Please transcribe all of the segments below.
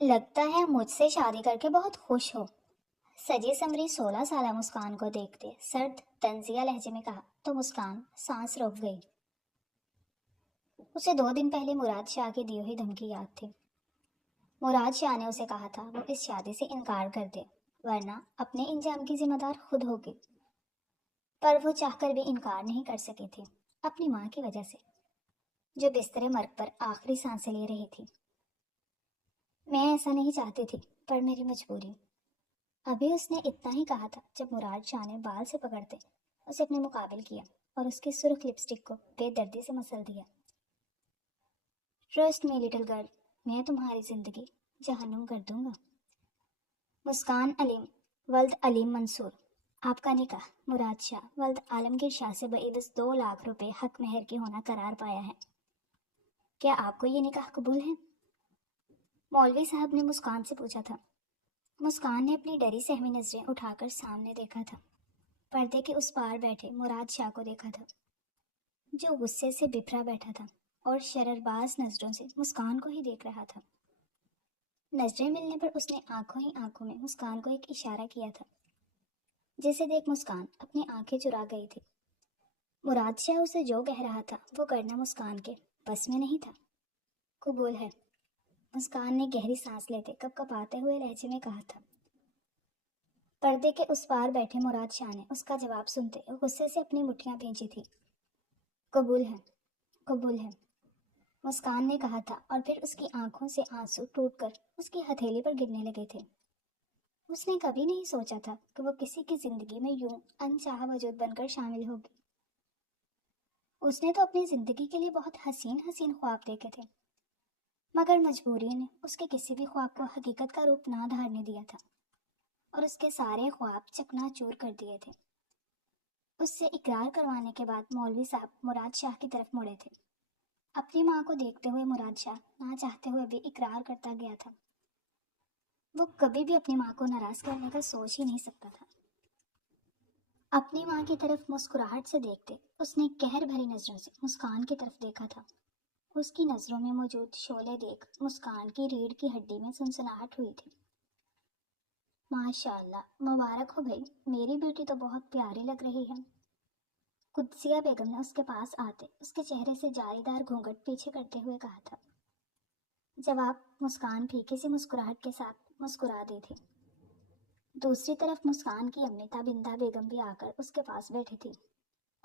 لگتا ہے مجھ سے شادی کر کے بہت خوش ہو۔ سجی سمری 16 سالہ مسکان کو دیکھتے سرد طنزیہ لہجے میں کہا تو مسکان سانس روک گئی۔ اسے 2 دن پہلے مراد شاہ کی دی ہوئی دھمکی یاد تھی۔ مراد شاہ نے اسے کہا تھا وہ اس شادی سے انکار کر دے ورنہ اپنے انجام کی ذمہ دار خود ہوگی، پر وہ چاہ کر بھی انکار نہیں کر سکی تھی، اپنی ماں کی وجہ سے جو بستر مرگ پر آخری سانسیں لے رہی تھی۔ میں ایسا نہیں چاہتی تھی پر میری مجبوری۔ ابھی اس نے اتنا ہی کہا تھا جب مراد شاہ نے بال سے پکڑتے اسے اپنے مقابل کیا اور اس کی سرخ لپسٹک کو بے دردی سے مسل دیا۔ ٹرسٹ می لٹل گرل، میں تمہاری زندگی جہنم کر دوں گا۔ مسکان علیم ولد علیم منصور، آپ کا نکاح مراد شاہ ولد عالمگیر شاہ سے بعوض 2 لاکھ روپے حق مہر کی ہونا قرار پایا ہے۔ کیا آپ کو یہ نکاح قبول ہے؟ مولوی صاحب نے مسکان سے پوچھا تھا۔ مسکان نے اپنی ڈری سہمی نظریں اٹھا کر سامنے دیکھا تھا۔ پردے کے اس پار بیٹھے مراد شاہ کو دیکھا تھا جو غصے سے بپھرا بیٹھا تھا اور شررباز نظروں سے مسکان کو ہی دیکھ رہا تھا۔ نظریں ملنے پر اس نے آنکھوں میں مسکان کو ایک اشارہ کیا تھا جسے دیکھ مسکان اپنی آنکھیں چرا گئی تھی۔ مراد شاہ اسے جو کہہ رہا تھا وہ کرنا مسکان کے بس میں نہیں تھا۔ قبول ہے، مسکان نے گہری سانس لیتے کپ کپاتے ہوئے لہجے میں کہا تھا۔ پردے کے اس پار بیٹھے مراد شاہ نے اس کا جواب سنتے غصے سے اپنی مٹھیاں بھینچی تھی۔ قبول ہے، قبول ہے، مسکان نے کہا تھا اور پھر اس کی آنکھوں سے آنسو ٹوٹ کر اس کی ہتھیلی پر گرنے لگے تھے۔ اس نے کبھی نہیں سوچا تھا کہ وہ کسی کی زندگی میں یوں انچاہا وجود بن کر شامل ہوگی۔ اس نے تو اپنی زندگی کے لیے بہت حسین حسین خواب دیکھے تھے، مگر مجبوری نے اس کے کسی بھی خواب کو حقیقت کا روپ نہ دھارنے دیا تھا اور اس کے سارے خواب چکنا چور کر دیے تھے۔ اس سے اقرار کروانے کے بعد مولوی صاحب مراد شاہ کی طرف مڑے تھے۔ اپنی ماں کو دیکھتے ہوئے مراد شاہ نہ چاہتے ہوئے بھی اقرار کرتا گیا تھا۔ وہ کبھی بھی اپنی ماں کو ناراض کرنے کا سوچ ہی نہیں سکتا تھا۔ اپنی ماں کی طرف مسکراہٹ سے دیکھتے اس نے قہر بھری نظروں سے مسکان کی طرف دیکھا تھا۔ اس کی نظروں میں موجود شعلے دیکھ مسکان کی ریڑھ کی ہڈی میں سنسناہٹ ہوئی تھی۔ ماشاء اللہ، مبارک ہو بھائی، میری بیٹی تو بہت پیاری لگ رہی ہے، قدسیہ بیگم نے اس کے پاس آتے اس کے چہرے سے جاری دار گھونگھٹ پیچھے کرتے ہوئے کہا تھا۔ جواب مسکان پھیکی سی مسکراہٹ کے ساتھ مسکرا دی تھی۔ دوسری طرف مسکان کی امی تابندہ بیگم بھی آ کر اس کے پاس بیٹھی تھی۔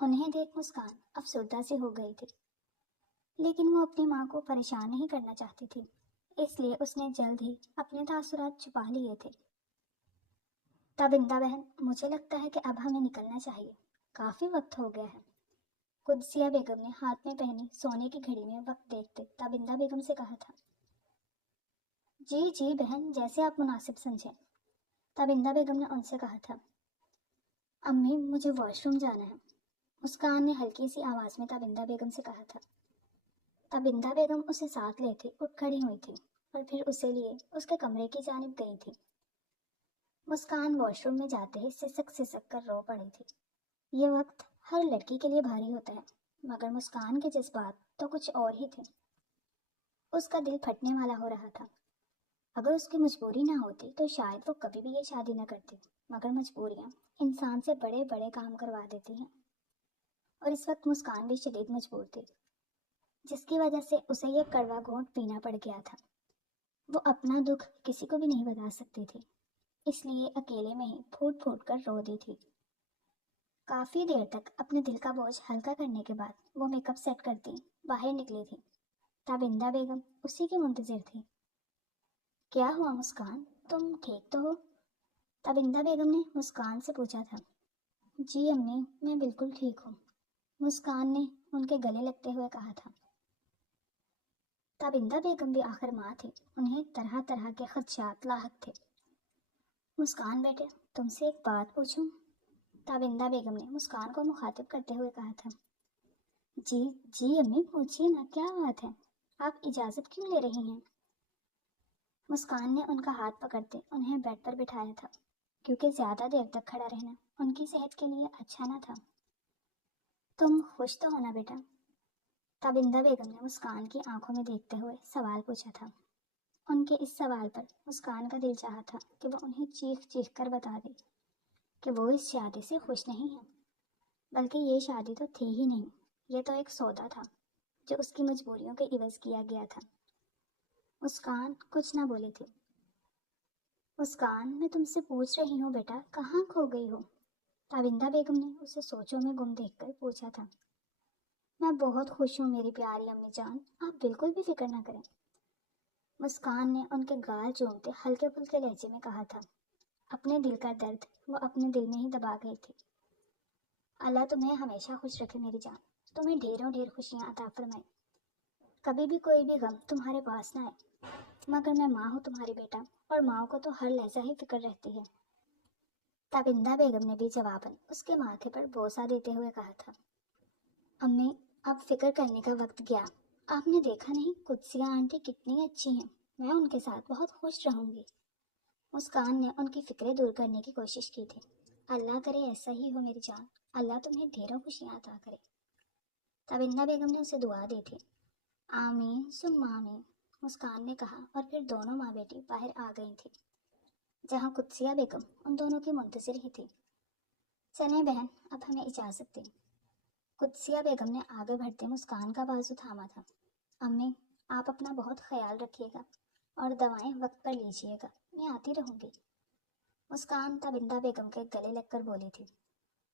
انہیں دیکھ مسکان افسردہ سی ہو گئی تھی، لیکن وہ اپنی ماں کو پریشان نہیں کرنا چاہتی تھی، اس لیے اس نے جلد ہی اپنے تاثرات چھپا لیے تھے۔ تابندہ بہن، مجھے لگتا ہے کہ اب ہمیں نکلنا چاہیے، کافی وقت ہو گیا ہے، قدسیہ بیگم نے ہاتھ میں پہنی سونے کی گھڑی میں وقت دیکھتے تابندہ بیگم سے کہا تھا۔ جی جی بہن، جیسے آپ مناسب سمجھیں، تابندہ بیگم نے ان سے کہا تھا۔ امی، مجھے واش روم جانا ہے، مسکان نے ہلکی سی آواز میں تابندہ بیگم سے کہا تھا۔ تابندہ بیگم اسے ساتھ لیتے اٹھ کھڑی ہوئی تھی اور پھر اسے لیے اس کے کمرے کی جانب گئی تھی۔ مسکان واش روم میں جاتے ہی سسک سسک کر رو پڑی تھی۔ یہ وقت ہر لڑکی کے لیے بھاری ہوتا ہے، مگر مسکان کے جذبات تو کچھ اور ہی تھے۔ اس کا دل پھٹنے والا ہو رہا تھا۔ اگر اس کی مجبوری نہ ہوتی تو شاید وہ کبھی بھی یہ شادی نہ کرتی، مگر مجبوریاں انسان سے بڑے بڑے کام کروا دیتی ہیں، اور اس وقت مسکان بھی شدید مجبور تھی، جس کی وجہ سے اسے یہ کڑوا گھونٹ پینا پڑ گیا تھا۔ وہ اپنا دکھ کسی کو بھی نہیں بتا سکتی تھی، اس لیے اکیلے میں ہی پھوٹ پھوٹ کر رو دی تھی۔ کافی دیر تک اپنے دل کا بوجھ ہلکا کرنے کے بعد وہ میک اپ سیٹ کرتی باہر نکلی تھی۔ تابندہ بیگم اسی کی منتظر تھی۔ کیا ہوا مسکان، تم ٹھیک تو ہو؟ تابندہ بیگم نے مسکان سے پوچھا تھا۔ جی امی، میں بالکل ٹھیک ہوں، مسکان نے ان کے گلے لگتے ہوئے کہا تھا۔ تابندہ بیگم بھی آخر ماں تھی، انہیں طرح طرح کے خدشات لاحق تھے۔ مسکان بیٹے، تم سے ایک بات پوچھوں؟ تابندہ بیگم نے مسکان کو مخاطب کرتے ہوئے کہا تھا۔ جی جی امی، پوچھیے نا، کیا بات ہے، آپ اجازت کیوں لے رہی ہیں؟ مسکان نے ان کا ہاتھ پکڑتے انہیں بیڈ پر بٹھایا تھا، کیونکہ زیادہ دیر تک کھڑا رہنا ان کی صحت کے لیے اچھا نہ تھا۔ تم خوش تو ہونا بیٹا؟ تابندہ بیگم نے مسکان کی آنکھوں میں دیکھتے ہوئے سوال پوچھا تھا۔ ان کے اس سوال پر مسکان کا دل چاہا تھا کہ وہ انہیں چیخ چیخ کر بتا دے کہ وہ اس شادی سے خوش نہیں ہے، بلکہ یہ شادی تو تھی ہی نہیں، یہ تو ایک سودا تھا جو اس کی مجبوریوں کے عوض کیا گیا تھا۔ مسکان کچھ نہ بولی تھی۔ مسکان، میں تم سے پوچھ رہی ہوں بیٹا، کہاں کھو گئی ہو؟ تابندہ بیگم نے اسے سوچوں میں گم دیکھ کر پوچھا تھا۔ میں بہت خوش ہوں میری پیاری امی جان، آپ بالکل بھی فکر نہ کریں، مسکان نے ان کے گال چومتے ہلکے پھلکے لہجے میں کہا تھا۔ اپنے دل کا درد وہ اپنے دل میں ہی دبا گئی تھی۔ اللہ تمہیں ہمیشہ خوش رکھے میری جان، تمہیں ڈھیروں ڈھیر خوشیاں عطا فرمائے، کبھی بھی کوئی بھی غم تمہارے پاس نہ آئے، مگر میں ماں ہوں تمہاری بیٹا، اور ماں کو تو ہر لحظہ ہی فکر رہتی ہے۔ تابندہ بیگم نے بھی جواباً اس کے ماتھے پر بوسہ دیتے ہوئے کہا تھا۔ امی، اب فکر کرنے کا وقت گیا، آپ نے دیکھا نہیں قدسیہ آنٹی کتنی اچھی ہیں، میں ان کے ساتھ بہت خوش رہوں گی۔ مسکان نے ان کی فکریں دور کرنے کی کوشش کی تھی۔ اللہ کرے ایسا ہی ہو میری جان، اللہ تمہیں ڈھیروں خوشیاں عطا کرے۔ تابندہ بیگم نے اسے دعا دی تھی۔ آمین ثم آمین، مسکان نے کہا، اور پھر دونوں ماں بیٹی باہر آ گئی تھی، جہاں قدسیہ بیگم ان دونوں کی منتظر ہی تھی۔ چلیں بہن، اب ہمیں اجازت دیں۔ قدسیہ بیگم نے آگے بڑھتے مسکان کا بازو تھاما تھا۔ امی، آپ اپنا بہت خیال رکھیے گا اور دوائیں وقت پر لیجیے گا، میں آتی رہوں گی۔ مسکان تابندہ بیگم کے گلے لگ کر بولی تھی۔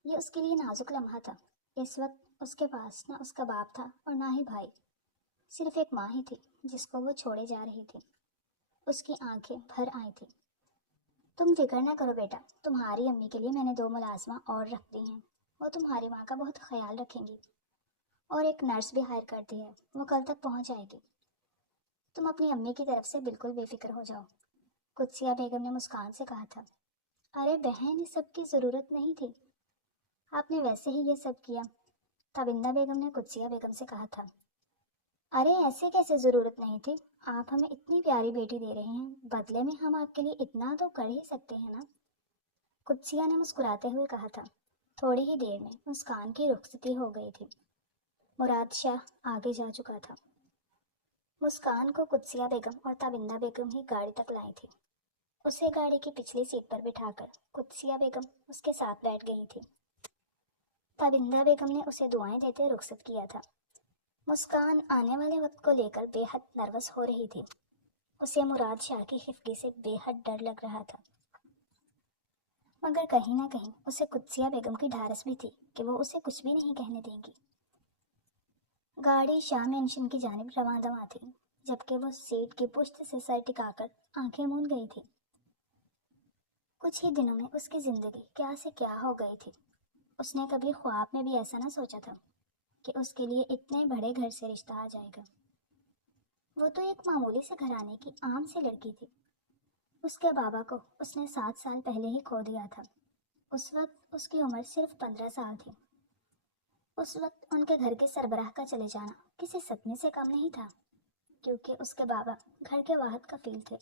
یہ اس کے لیے نازک لمحہ تھا۔ اس وقت اس کے پاس نہ اس کا باپ تھا اور نہ ہی بھائی، صرف ایک ماں ہی تھی جس کو وہ چھوڑے جا رہی تھی۔ اس کی آنکھیں بھر آئی تھی۔ تم فکر نہ کرو بیٹا، تمہاری امی کے لیے میں نے 2 ملازمہ اور رکھ دی ہیں، وہ تمہاری ماں کا بہت خیال رکھیں گی، اور ایک نرس بھی ہائر کر دی ہے، وہ کل تک پہنچ جائے گی۔ تم اپنی امی کی طرف سے بالکل بے فکر ہو جاؤ، قدسیہ بیگم نے مسکان سے کہا تھا۔ ارے بہن، یہ سب کی ضرورت نہیں تھی، آپ نے ویسے ہی یہ سب کیا، تابندہ بیگم نے قدسیہ بیگم سے کہا تھا۔ ارے ایسے کیسے ضرورت نہیں تھی، آپ ہمیں اتنی پیاری بیٹی دے رہے ہیں، بدلے میں ہم آپ کے لیے اتنا تو کر ہی سکتے ہیں نا، قدسیہ نے مسکراتے ہوئے کہا تھا۔ تھوڑی ہی دیر میں مسکان کی رخصتی ہو گئی تھی۔ مراد شاہ آگے جا چکا تھا۔ مسکان کو قدسیہ بیگم اور تابندہ بیگم ہی گاڑی تک لائی تھی۔ اسے گاڑی کی پچھلی سیٹ پر بٹھا کر قدسیہ بیگم اس کے ساتھ بیٹھ گئی تھی۔ تابندہ بیگم نے اسے دعائیں دیتے رخصت کیا تھا۔ مسکان آنے والے وقت کو لے کر بے حد نروس ہو رہی تھی۔ اسے مراد شاہ کی خفگی سے بے حد ڈر لگ رہا تھا، مگر کہیں نہ کہیں اسے قدسیہ بیگم کی ڈھارس بھی تھی کہ وہ اسے کچھ بھی نہیں کہنے دیں گی۔ گاڑی شاہ مینشن کی جانب رواں دواں تھی، جبکہ وہ سیٹ کی پشت سے سر ٹکا کر آنکھیں موند گئی تھی۔ کچھ ہی دنوں میں اس کی زندگی کیا سے کیا ہو گئی تھی۔ اس نے کبھی خواب میں بھی ایسا نہ سوچا تھا کہ اس کے لیے اتنے بڑے گھر سے رشتہ آ جائے گا۔ وہ تو ایک معمولی سے گھرانے کی عام سی لڑکی تھی۔ اس کے بابا کو اس نے 7 سال پہلے ہی کھو دیا تھا۔ اس وقت اس کی عمر صرف 15 سال تھی۔ اس وقت ان کے گھر کے سربراہ کا چلے جانا کسی صدمے سے کم نہیں تھا، کیونکہ اس کے بابا گھر کے واحد کفیل تھے،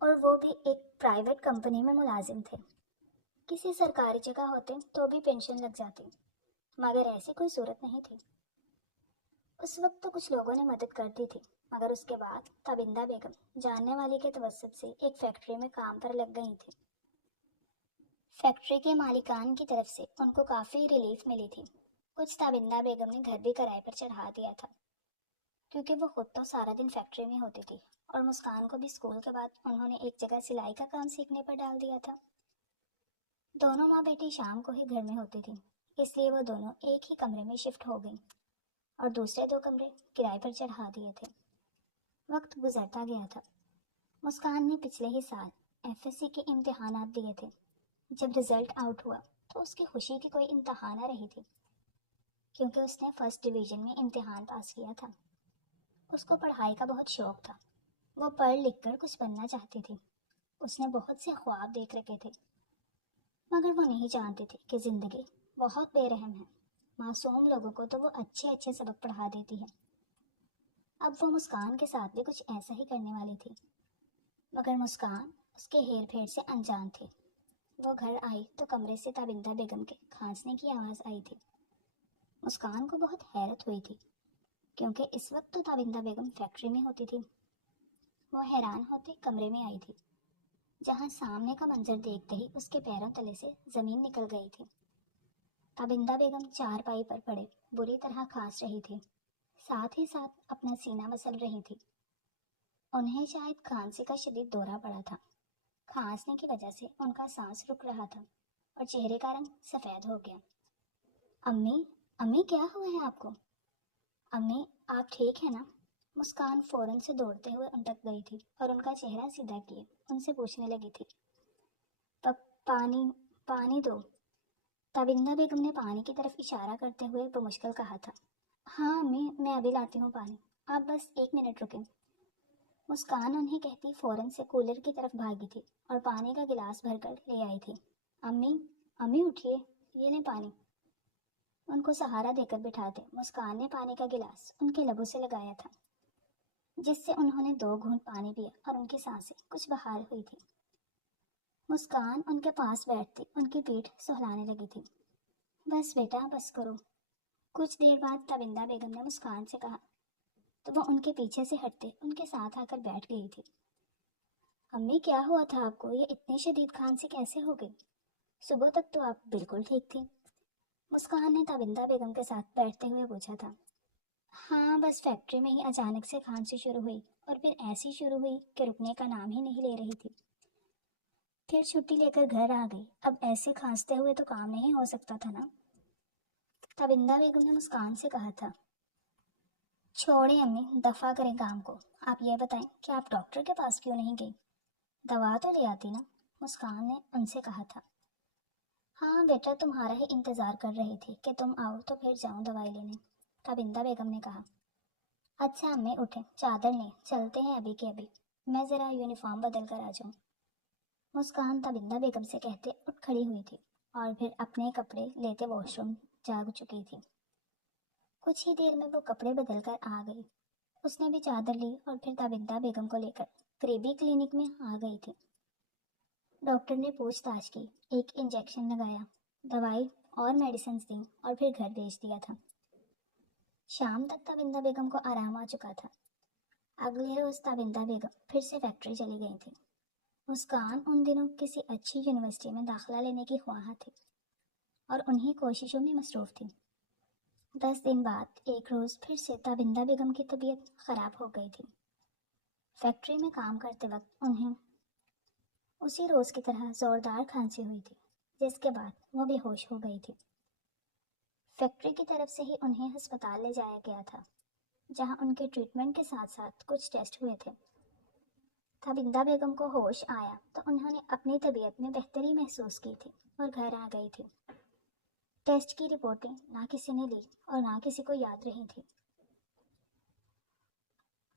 اور وہ بھی ایک پرائیویٹ کمپنی میں ملازم تھے۔ کسی سرکاری جگہ ہوتے تو بھی پینشن لگ جاتی، مگر ایسی کوئی صورت نہیں تھی۔ اس وقت تو کچھ لوگوں نے مدد کر دی تھی، مگر اس کے بعد تابندہ بیگم جاننے والی کے توسط سے ایک فیکٹری میں کام پر لگ گئی تھی۔ فیکٹری کے مالکان کی طرف سے ان کو کافی ریلیف ملی تھی۔ کچھ تابندہ بیگم نے گھر بھی کرائے پر چڑھا دیا تھا، کیونکہ وہ خود تو سارا دن فیکٹری میں ہوتی تھی، اور مسکان کو بھی اسکول کے بعد انہوں نے ایک جگہ سلائی کا کام سیکھنے پر ڈال دیا تھا۔ دونوں ماں بیٹی شام کو ہی گھر میں ہوتی تھی، اس لیے وہ دونوں ایک ہی کمرے میں شفٹ ہو گئیں اور دوسرے 2 کمرے کرائے پر چڑھا دیے تھے۔ وقت گزرتا گیا تھا۔ مسکان نے پچھلے ہی سال FSC کے امتحانات دیے تھے۔ جب رزلٹ آؤٹ ہوا تو اس کی خوشی کی کوئی انتہا نہ رہی تھی، کیونکہ اس نے فرسٹ ڈویژن میں امتحان پاس کیا تھا۔ اس کو پڑھائی کا بہت شوق تھا، وہ پڑھ لکھ کر کچھ بننا چاہتی تھی۔ اس نے بہت سے خواب دیکھ رکھے تھے، مگر وہ نہیں جانتی تھی کہ زندگی بہت بے رحم ہے۔ معصوم لوگوں کو تو وہ اچھے اچھے سبق پڑھا دیتی ہے۔ اب وہ مسکان کے ساتھ بھی کچھ ایسا ہی کرنے والی تھی، مگر مسکان اس کے ہیر پھیر سے انجان تھی۔ وہ گھر آئی تو کمرے سے تابندہ بیگم کے کھانسنے کی آواز آئی تھی۔ مسکان کو بہت حیرت ہوئی تھی، کیونکہ اس وقت تو تابندہ بیگم فیکٹری میں ہوتی تھی۔ وہ حیران ہوتے کمرے میں آئی تھی، جہاں سامنے کا منظر دیکھتے ہی اس کے پیروں تلے سے زمین نکل گئی تھی۔ تابندہ بیگم چارپائی پر پڑے بری طرح کھانس رہی تھی، ساتھ ہی ساتھ اپنا سینہ مسل رہی تھی۔ انہیں شاید کھانسی کا شدید دورہ پڑا تھا۔ کھانسنے کی وجہ سے ان کا سانس رک رہا تھا اور چہرے کا رنگ سفید ہو گیا۔ امی، امی کیا ہوا ہے آپ کو؟ امی، آپ ٹھیک ہے نا؟ مسکان فوراً سے دوڑتے ہوئے اٹک گئی تھی اور ان کا چہرہ سیدھا کیے ان سے پوچھنے لگی تھی، پانی پانی دو۔ تابندہ بیگم نے پانی کی طرف اشارہ کرتے ہوئے بمشکل کہا تھا۔ ہاں امی، میں ابھی لاتی ہوں پانی، آپ بس 1 منٹ رکیں۔ مسکان انہیں کہتی فوراً سے کولر کی طرف بھاگی تھی اور پانی کا گلاس بھر کر لے آئی تھی۔ امی، امی اٹھیے، یہ لیں پانی۔ ان کو سہارا دے کر بٹھاتے مسکان نے پانی کا گلاس ان کے لبوں سے لگایا تھا، جس سے انہوں نے 2 گھونٹ پانی پیا اور ان کی سانسیں کچھ بحال ہوئی تھی۔ مسکان ان کے پاس بیٹھتی ان کی پیٹھ سہلانے لگی تھی۔ بس بیٹا بس کرو۔ کچھ دیر بعد تابندہ بیگم نے مسکان سے کہا تو وہ ان کے پیچھے سے ہٹتے ان کے ساتھ آ کر بیٹھ گئی تھی۔ امی، کیا ہوا تھا آپ کو؟ یہ اتنی شدید کھانسی کیسے ہو گئی؟ صبح تک تو آپ بالکل ٹھیک تھی، مسکان نے تابندہ بیگم کے ساتھ بیٹھتے ہوئے پوچھا تھا۔ ہاں بس فیکٹری میں ہی اچانک سے کھانسی شروع ہوئی اور پھر ایسی شروع ہوئی کہ رکنے کا نام ہی نہیں لے رہی تھی۔ پھر چھٹی لے کر گھر آ گئی۔ اب ایسے کھانستے ہوئے تو کام نہیں ہو سکتا تھا نا؟ تابندہ بیگم نے مسکان سے کہا تھا۔ چھوڑیں امی، دفع کریں کام کو۔ آپ یہ بتائیں کہ آپ ڈاکٹر کے پاس کیوں نہیں گئی؟ دوا تو لے آتی نا، مسکان نے ان سے کہا تھا۔ ہاں بیٹا، تمہارا ہی انتظار کر رہی تھی کہ تم آؤ تو پھر جاؤں دوائی لینے، تابندہ بیگم نے کہا۔ اچھا امی، اٹھیں، چادر لیں، چلتے ہیں ابھی کے ابھی، میں ذرا یونیفارم بدل کر آ جاؤں۔ مسکان تابندہ بیگم سے کہتے اٹھ کھڑی ہوئی تھی اور پھر اپنے کپڑے لیتے واش روم جا چکی تھی۔ کچھ ہی دیر میں وہ کپڑے بدل کر آ گئی۔ اس نے بھی چادر لی اور پھر تابندہ بیگم کو لے کر قریبی کلینک میں آ گئی تھی۔ ڈاکٹر نے پوچھ تاچھ کی، ایک انجیکشن لگایا، دوائی اور میڈیسنز دیں اور پھر گھر بھیج دیا تھا۔ شام تک تابندہ بیگم کو آرام آ چکا تھا۔ اگلے روز تابندہ بیگم پھر سے فیکٹری چلی گئی تھی۔ مسکان ان دنوں کسی اچھی یونیورسٹی میں داخلہ لینے کی خواہاں تھی اور انہی کوششوں میں مصروف تھی۔ 10 دن بعد ایک روز پھر سے تابندہ بیگم کی طبیعت خراب ہو گئی تھی۔ فیکٹری میں کام کرتے وقت انہیں اسی روز کی طرح زوردار کھانسی ہوئی تھی، جس کے بعد وہ بے ہوش ہو گئی تھی۔ فیکٹری کی طرف سے ہی انہیں ہسپتال لے جایا گیا تھا، جہاں ان کے ٹریٹمنٹ کے ساتھ ساتھ کچھ ٹیسٹ ہوئے تھے۔ تابندہ بیگم کو ہوش آیا تو انہوں نے اپنی طبیعت میں بہتری محسوس کی تھی اور گھر آ گئی تھی۔ ٹیسٹ کی رپورٹیں نہ کسی نے لی اور نہ کسی کو یاد رہی تھی۔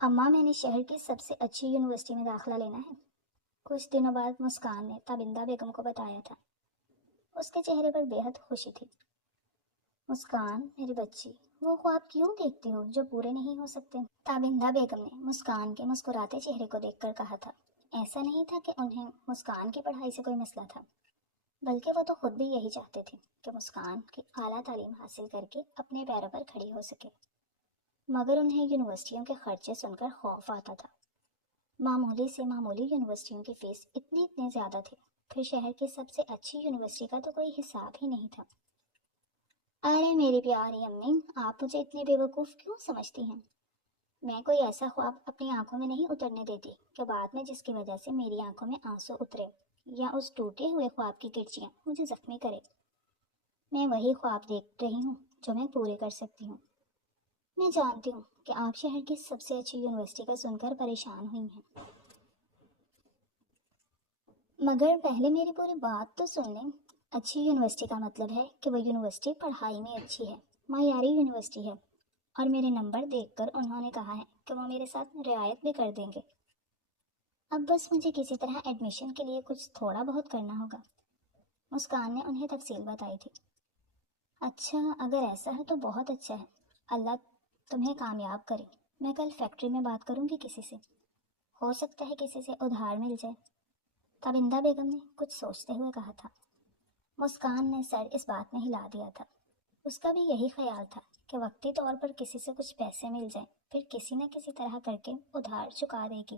اماں، میں نے شہر کی سب سے اچھی یونیورسٹی میں داخلہ لینا ہے، کچھ دنوں بعد مسکان نے تابندہ بیگم کو بتایا تھا۔ اس کے چہرے پر بے حد خوشی تھی۔ مسکان، میری بچی، وہ خواب کیوں دیکھتی ہو جو پورے نہیں ہو سکتے؟ تابندہ بیگم نے مسکان کے مسکراتے چہرے کو دیکھ کر کہا تھا۔ ایسا نہیں تھا کہ انہیں مسکان کی پڑھائی سے کوئی مسئلہ تھا، بلکہ وہ تو خود بھی یہی چاہتے تھے کہ مسکان کی اعلیٰ تعلیم حاصل کر کے اپنے پیروں پر کھڑی ہو سکے، مگر انہیں یونیورسٹیوں کے خرچے سن کر خوف آتا تھا۔ معمولی سے معمولی یونیورسٹیوں کی فیس اتنی زیادہ تھی، پھر شہر کی سب سے اچھی یونیورسٹی کا تو کوئی حساب ہی نہیں تھا۔ ارے میری پیاری امی، آپ مجھے اتنی بیوقوف کیوں سمجھتی ہیں؟ میں کوئی ایسا خواب اپنی آنکھوں میں نہیں اترنے دیتی کہ بعد میں جس کی وجہ سے میری آنکھوں میں آنسو اترے یا اس ٹوٹے ہوئے خواب کی کرچیاں مجھے زخمی کرے۔ میں وہی خواب دیکھ رہی ہوں جو میں پورے کر سکتی ہوں۔ میں جانتی ہوں کہ آپ شہر کی سب سے اچھی یونیورسٹی کا سن کر پریشان ہوئی ہیں، مگر پہلے میری پوری بات تو سن لیں۔ اچھی یونیورسٹی کا مطلب ہے کہ وہ یونیورسٹی پڑھائی میں اچھی ہے، معیاری یونیورسٹی ہے، اور میرے نمبر دیکھ کر انہوں نے کہا ہے کہ وہ میرے ساتھ رعایت بھی کر دیں گے۔ اب بس مجھے کسی طرح ایڈمیشن کے لیے کچھ تھوڑا بہت کرنا ہوگا، مسکان نے انہیں تفصیل بتائی تھی۔ اچھا، اگر ایسا ہے تو بہت اچھا ہے، اللہ تمہیں کامیاب کرے۔ میں کل فیکٹری میں بات کروں گی کسی سے، ہو سکتا ہے کسی سے ادھار مل جائے، تابندہ بیگم نے کچھ سوچتے ہوئے کہا تھا۔ مسکان نے سر اس بات میں ہلا دیا تھا۔ اس کا بھی یہی خیال تھا کہ وقتی طور پر کسی سے کچھ پیسے مل جائیں، پھر کسی نہ کسی طرح کر کے ادھار چکا دے گی۔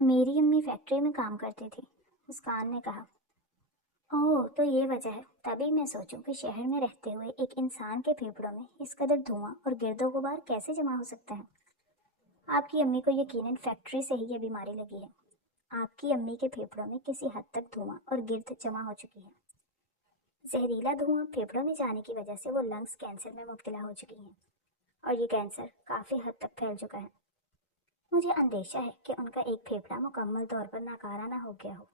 میری امی فیکٹری میں کام کرتی تھی، مسکان نے کہا۔ اوہ، تو یہ وجہ ہے، تبھی میں سوچوں کہ شہر میں رہتے ہوئے ایک انسان کے پھیپھڑوں میں اس قدر دھواں اور گرد و غبار کیسے جمع ہو سکتا ہے۔ آپ کی امی کو یقیناً فیکٹری سے ہی یہ بیماری لگی ہے۔ آپ کی امی کے پھیپھڑوں میں کسی حد تک دھواں اور گرد جمع ہو چکی ہے۔ زہریلا دھواں پھیپھڑوں میں جانے کی وجہ سے وہ لنگس کینسر میں مبتلا ہو چکی ہیں، اور یہ کینسر کافی حد تک پھیل چکا ہے۔ مجھے اندیشہ ہے کہ ان کا ایک پھیپھڑا مکمل طور پر ناکارہ نہ ہو گیا ہو۔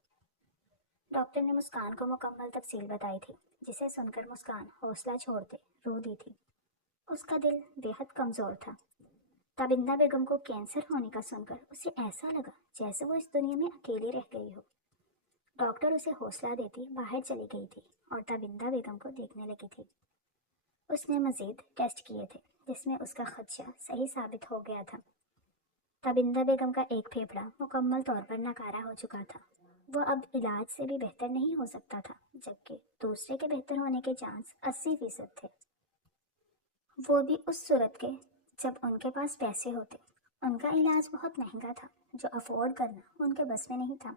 ڈاکٹر نے مسکان کو مکمل تفصیل بتائی تھی، جسے سن کر مسکان حوصلہ چھوڑتے رو دی تھی۔ اس کا دل بے حد کمزور تھا۔ تابندہ بیگم کو کینسر ہونے کا سن کر اسے ایسا لگا جیسے وہ اس دنیا میں اکیلی رہ گئی ہو۔ ڈاکٹر اسے حوصلہ دیتی باہر چلی گئی تھی اور تابندہ بیگم کو دیکھنے لگی تھی۔ اس نے مزید ٹیسٹ کیے تھے جس میں اس کا خدشہ صحیح ثابت ہو گیا تھا۔ تابندہ بیگم کا ایک پھیپھڑا مکمل طور پر ناکارہ ہو چکا تھا۔ وہ اب علاج سے بھی بہتر نہیں ہو سکتا تھا، جبکہ دوسرے کے بہتر ہونے کے چانس 80% تھے، وہ بھی اس صورت کے جب ان کے پاس پیسے ہوتے۔ ان کا علاج بہت مہنگا تھا، جو افورڈ کرنا ان کے بس میں نہیں تھا۔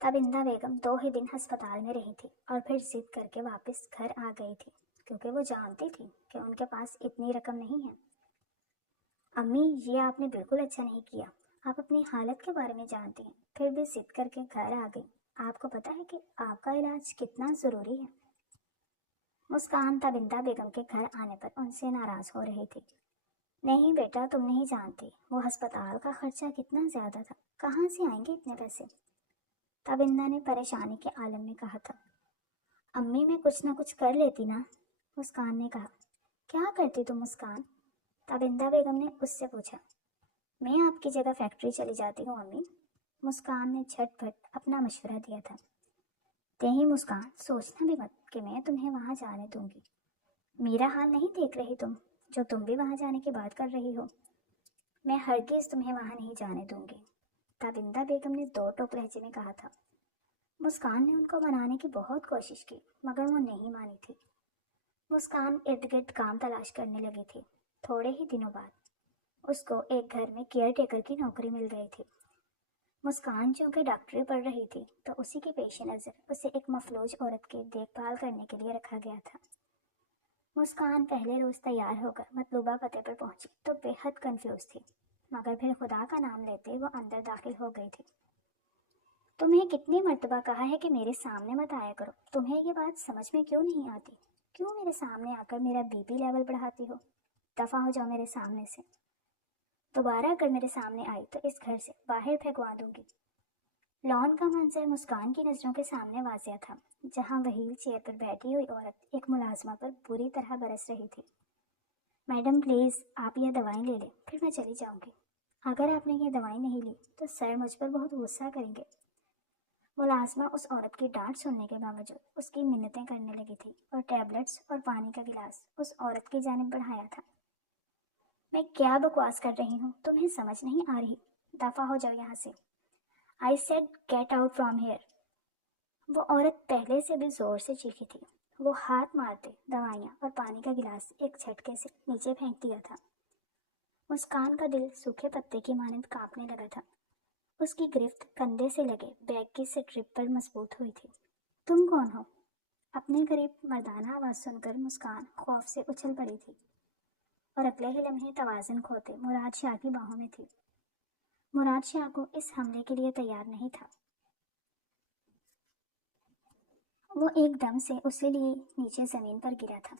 تابندہ بیگم 2 ہی دن ہسپتال میں رہی تھی اور پھر ضد کر کے واپس گھر آ گئی تھی، کیونکہ وہ جانتی تھی کہ ان کے پاس اتنی رقم نہیں ہے۔ امی، یہ آپ نے بالکل اچھا نہیں کیا۔ آپ اپنی حالت کے بارے میں جانتی ہیں، پھر بھی ضد کر کے گھر آ گئی۔ آپ کو پتہ ہے کہ آپ کا علاج کتنا ضروری ہے۔ مسکان تابندہ بیگم کے گھر آنے پر ان سے ناراض ہو رہی تھی۔ نہیں بیٹا، تم نہیں جانتی وہ ہسپتال کا خرچہ کتنا زیادہ تھا، کہاں سے آئیں گے اتنے پیسے؟ تابندہ نے پریشانی کے عالم میں کہا تھا۔ امی، میں کچھ نہ کچھ کر لیتی نا، مسکان نے کہا۔ کیا کرتی تم مسکان؟ تابندہ بیگم نے اس سے پوچھا۔ میں آپ کی جگہ فیکٹری چلی جاتی ہوں امی، مسکان نے جھٹ پٹ اپنا مشورہ دیا تھا۔ تیہی مسکان، سوچنا بھی مت کہ میں تمہیں وہاں جانے دوں گی۔ میرا حال نہیں دیکھ رہی تم، جو تم بھی وہاں جانے کی بات کر رہی ہو؟ میں ہرگز تمہیں وہاں نہیں جانے دوں گی، تابندہ بیگم نے 2 ٹوک لہجے میں کہا تھا۔ مسکان نے ان کو منانے کی بہت کوشش کی، مگر وہ نہیں مانی تھی۔ مسکان ارد گرد کام تلاش کرنے لگی تھی۔ تھوڑے ہی دنوں بعد اس کو ایک گھر میں کیئر ٹیکر کی نوکری مل گئی تھی۔ مسکان چونکہ ڈاکٹری پڑھ رہی تھی تو اسی کے پیش نظر اسے ایک مفلوج عورت کی دیکھ بھال کرنے کے لیے رکھا گیا تھا۔ مسکان پہلے روز تیار ہو کر مطلوبہ پتے پر پہنچی تو بے حد کنفیوز تھی، مگر پھر خدا کا نام لیتے وہ اندر داخل ہو گئی تھی۔ تمہیں کتنی مرتبہ کہا ہے کہ میرے سامنے مت آیا کرو، تمہیں یہ بات سمجھ میں کیوں نہیں آتی؟ کیوں میرے سامنے آ کر میرا بی پی لیول بڑھاتی ہو؟ دفع ہو جاؤ میرے سامنے سے۔ دوبارہ اگر میرے سامنے آئی تو اس گھر سے باہر پھینکوا دوں گی۔ لان کا منظر مسکان کی نظروں کے سامنے واضح تھا، جہاں وہیل چیئر پر بیٹھی ہوئی عورت ایک ملازمہ پر بری طرح برس رہی تھی۔ میڈم پلیز، آپ یہ دوائیں لے لیں، پھر میں چلی جاؤں گی۔ اگر آپ نے یہ دوائیں نہیں لی تو سر مجھ پر بہت غصہ کریں گے۔ ملازمہ اس عورت کی ڈانٹ سننے کے باوجود اس کی منتیں کرنے لگی تھی اور ٹیبلٹس اور پانی کا گلاس اس عورت کی جانب بڑھایا تھا۔ میں کیا بکواس کر رہی ہوں، تمہیں سمجھ نہیں آ رہی؟ دفع ہو جاؤ یہاں سے۔ I said get out from here۔ وہ عورت پہلے سے بھی زور سے چیخی تھی۔ وہ ہاتھ مارتے دوائیاں اور پانی کا گلاس ایک جھٹکے سے نیچے پھینک دیا تھا۔ مسکان کا دل سوکھے پتے کی مانند کانپنے لگا تھا۔ اس کی گرفت کندھے سے لگے بیگ کی سٹرپ پر مضبوط ہوئی تھی۔ تم کون ہو؟ اپنے قریب مردانہ آواز سن کر مسکان خوف سے اچھل پڑی تھی اور اگلے ہی لمحے توازن کھوتے مراد شاہ کی باہوں میں تھی۔ مراد شاہ کو اس حملے کے لیے تیار نہیں تھا۔ وہ ایک دم سے اسے لیے نیچے زمین پر گرا تھا۔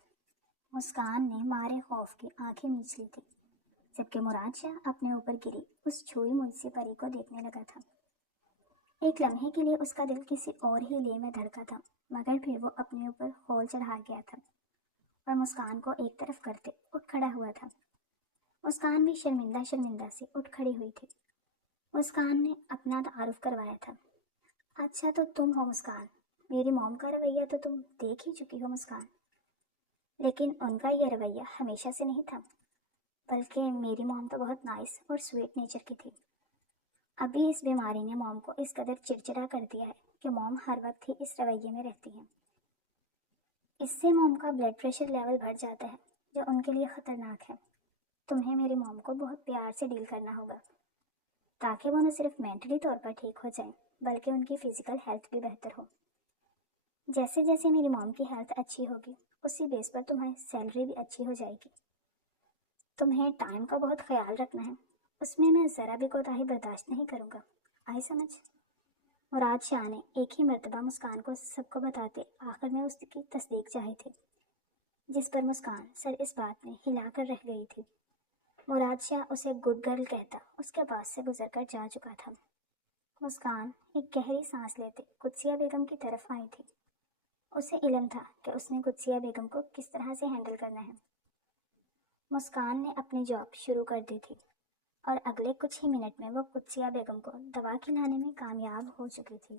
مسکان نے مارے خوف کی آنکھیں میچ لی تھی، جبکہ مراد شاہ اپنے اوپر گری اس چھوئی مجھ سی پری کو دیکھنے لگا تھا۔ ایک لمحے کے لیے اس کا دل کسی اور ہی لے میں دھڑکا تھا، مگر پھر وہ اپنے اوپر خول چڑھا گیا تھا اور مسکان کو ایک طرف کرتے اٹھ کھڑا ہوا تھا۔ مسکان بھی شرمندہ شرمندہ سے اٹھ کھڑی ہوئی تھی۔ مسکان نے اپنا تعارف کروایا تھا۔ اچھا، تو تم ہو مسکان، میری موم کا رویہ تو تم دیکھ ہی چکی ہو مسکان۔ لیکن ان کا یہ رویہ ہمیشہ سے نہیں تھا، بلکہ میری موم تو بہت نائس اور سویٹ نیچر کی تھی۔ ابھی اس بیماری نے موم کو اس قدر چڑچڑا کر دیا ہے کہ موم ہر وقت ہی اس رویے میں رہتی ہیں۔ اس سے موم کا بلڈ پریشر لیول بڑھ جاتا ہے، جو ان کے لیے خطرناک ہے۔ تمہیں میری موم کو بہت پیار سے ڈیل کرنا ہوگا۔ تاکہ وہ نہ صرف مینٹلی طور پر ٹھیک ہو جائیں بلکہ ان کی فزیکل ہیلتھ بھی بہتر ہو۔ جیسے جیسے میری مام کی ہیلتھ اچھی ہوگی اسی بیس پر تمہاری سیلری بھی اچھی ہو جائے گی۔ تمہیں ٹائم کا بہت خیال رکھنا ہے، اس میں ذرا بھی کوتاہی برداشت نہیں کروں گا، آئی سمجھ؟ مراد شاہ نے ایک ہی مرتبہ مسکان کو سب کو بتاتے آخر میں اس کی تصدیق چاہی تھی، جس پر مسکان سر اس بات میں ہلا کر رہ گئی تھی۔ مراد شاہ اسے گڈ گرل کہتا اس کے پاس سے گزر کر جا چکا تھا۔ مسکان ایک گہری سانس لیتے قدسیہ بیگم کی طرف آئی تھی۔ اسے علم تھا کہ اس نے قدسیہ بیگم کو کس طرح سے ہینڈل کرنا ہے۔ مسکان نے اپنی جاب شروع کر دی تھی اور اگلے کچھ ہی منٹ میں وہ قدسیہ بیگم کو دوا کھلانے میں کامیاب ہو چکی تھی۔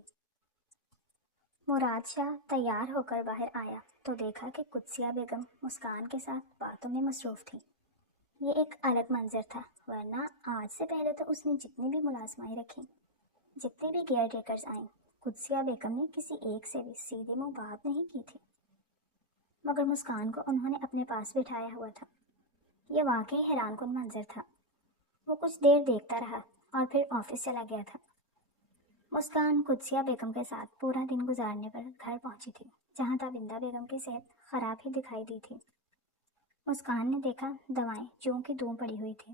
مراد شاہ تیار ہو کر باہر آیا تو دیکھا کہ قدسیہ بیگم مسکان کے ساتھ باتوں میں مصروف تھی۔ یہ ایک الگ منظر تھا، ورنہ آج سے پہلے تو اس نے جتنی بھی ملازمائیں رکھی، جتنے بھی کیئر ٹیکرز آئیں، قدسیہ بیگم نے کسی ایک سے بھی سیدھے منہ بات نہیں کی تھی، مگر مسکان کو انہوں نے اپنے پاس بٹھایا ہوا تھا۔ یہ واقعی حیران کن منظر تھا۔ وہ کچھ دیر دیکھتا رہا اور پھر آفس چلا گیا تھا۔ مسکان قدسیہ بیگم کے ساتھ پورا دن گزارنے پر گھر پہنچی تھی، جہاں تابندہ بیگم کی صحت خراب ہی دکھائی دی تھی۔ مسکان نے دیکھا دوائیں جوں کی توں پڑی ہوئی تھی۔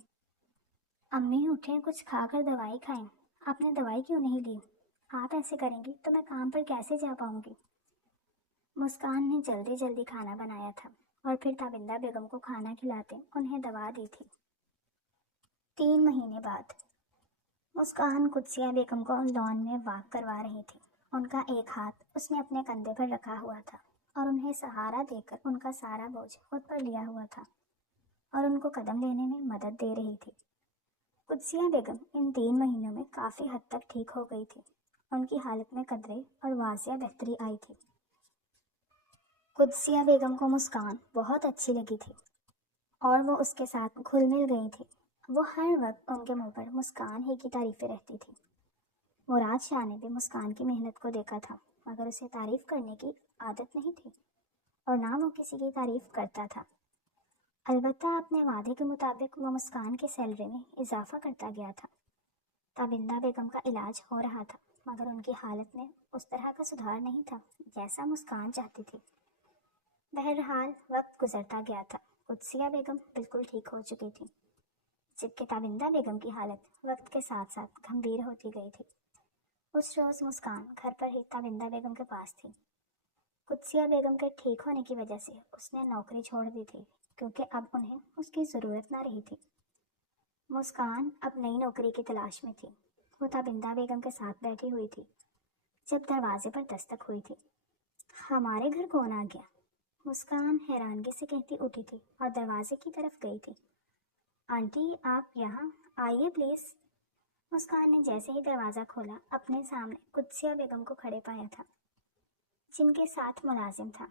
امی اٹھیں، کچھ کھا کر دوائی کھائیں، آپ نے دوائی کیوں نہیں لی؟ آپ ایسے کریں گی تو میں کام پر کیسے جا پاؤں گی؟ مسکان نے جلدی جلدی کھانا بنایا تھا اور پھر تابندہ بیگم کو کھانا کھلاتے انہیں دوا دی تھی۔ 3 مہینے بعد مسکان قدسیہ بیگم کو لان میں واک کروا رہی تھی۔ ان کا ایک ہاتھ اس نے اپنے کندھے پر رکھا ہوا تھا اور انہیں سہارا دے کر ان کا سارا بوجھ خود پر لیا ہوا تھا اور ان کو قدم لینے میں مدد دے رہی تھی۔ قدسیہ بیگم ان 3 مہینوں میں کافی حد تک ٹھیک ہو گئی تھی۔ ان کی حالت میں قدرے اور واضح بہتری آئی تھی۔ قدسیہ بیگم کو مسکان بہت اچھی لگی تھی اور وہ اس کے ساتھ گھل مل گئی تھی۔ وہ ہر وقت ان کے منہ پر مسکان ہی کی تعریفیں رہتی تھی۔ مراد شاہ نے بھی مسکان کی محنت کو دیکھا تھا، مگر اسے تعریف کرنے کی عادت نہیں تھی اور نہ وہ کسی کی تعریف کرتا تھا۔ البتہ اپنے وعدے کے مطابق وہ مسکان کی سیلری میں اضافہ کرتا گیا تھا۔ تابندہ بیگم کا علاج ہو رہا تھا، مگر ان کی حالت میں اس طرح کا سدھار نہیں تھا جیسا مسکان چاہتی تھی۔ بہرحال وقت گزرتا گیا تھا۔ قدسیہ بیگم بالکل ٹھیک ہو چکی تھی، جبکہ تابندہ بیگم کی حالت وقت کے ساتھ ساتھ گھمبیر ہوتی گئی تھی۔ اس روز مسکان گھر پر ہی تابندہ بیگم کے پاس تھی۔ قدسیہ بیگم کے ٹھیک ہونے کی وجہ سے اس نے نوکری چھوڑ دی تھی، کیونکہ اب انہیں اس کی ضرورت نہ رہی تھی۔ مسکان اب نئی نوکری کی تلاش میں تھی۔ وہ تابندہ بیگم کے ساتھ بیٹھی ہوئی تھی جب دروازے پر دستک ہوئی تھی۔ ہمارے گھر کون آ گیا؟ مسکان حیرانگی سے کہتی اٹھی تھی اور دروازے کی طرف گئی تھی۔ آنٹی آپ یہاں آئیے پلیز۔ مسکان نے جیسے ہی دروازہ کھولا اپنے سامنے قدسیہ بیگم کو کھڑے پایا تھا، جن کے ساتھ ملازم تھا،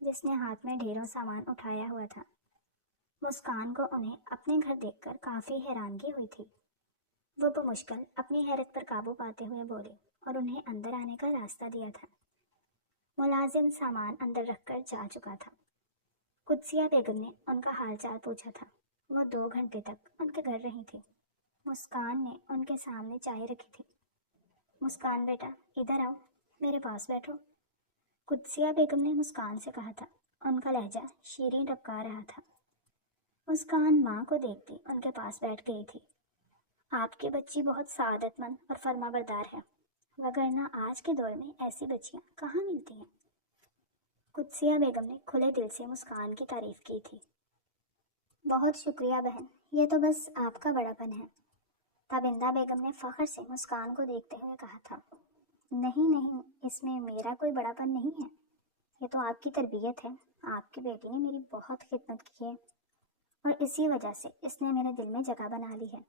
جس نے ہاتھ میں ڈھیروں سامان اٹھایا ہوا تھا۔ مسکان کو انہیں اپنے گھر دیکھ کر کافی حیرانگی ہوئی تھی۔ وہ بمشکل اپنی حیرت پر قابو پاتے ہوئے بولے اور انہیں اندر آنے کا راستہ دیا تھا۔ ملازم سامان اندر رکھ کر جا چکا تھا۔ قدسیہ بیگم نے ان کا حال چال پوچھا تھا۔ وہ 2 گھنٹے تک ان کے گھر رہی تھی۔ مسکان نے ان کے سامنے چائے رکھی تھی۔ مسکان بیٹا ادھر آؤ، میرے پاس بیٹھو، قدسیہ بیگم نے مسکان سے کہا تھا۔ ان کا لہجہ شیریں ٹپکا رہا تھا۔ مسکان ماں کو دیکھتی ان کے پاس بیٹھ گئی تھی۔ آپ کی بچی بہت سعادت مند اور فرما بردار ہے، وگرنہ آج کے دور میں ایسی بچیاں کہاں ملتی ہیں۔ قدسیہ بیگم نے کھلے دل سے مسکان کی تعریف کی تھی۔ بہت شکریہ بہن، یہ تو بس آپ کا بڑا پن ہے، تابندہ بیگم نے فخر سے مسکان کو دیکھتے ہوئے کہا تھا۔ نہیں نہیں، اس میں میرا کوئی بڑا پن نہیں ہے، یہ تو آپ کی تربیت ہے۔ آپ کی بیٹی نے میری بہت خدمت کی ہے اور اسی وجہ سے اس نے میرے دل میں جگہ بنا لی ہے،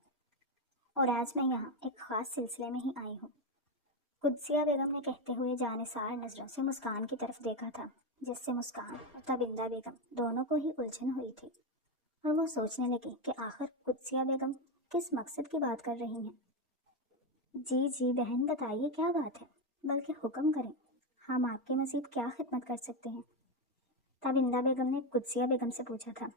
اور آج میں یہاں ایک خاص سلسلے میں ہی آئی ہوں۔ قدسیہ بیگم نے کہتے ہوئے جانثار نظروں سے مسکان کی طرف دیکھا تھا، جس سے مسکان اور تابندہ بیگم دونوں کو ہی الجھن ہوئی تھی، اور وہ سوچنے لگی کہ آخر قدسیہ بیگم کس مقصد کی بات کر رہی ہیں۔ جی جی بہن بتائیے کیا بات ہے، بلکہ حکم کریں، ہم آپ کی مزید کیا خدمت کر سکتے ہیں؟ تابندہ بیگم نے قدسیہ بیگم سے پوچھا تھا۔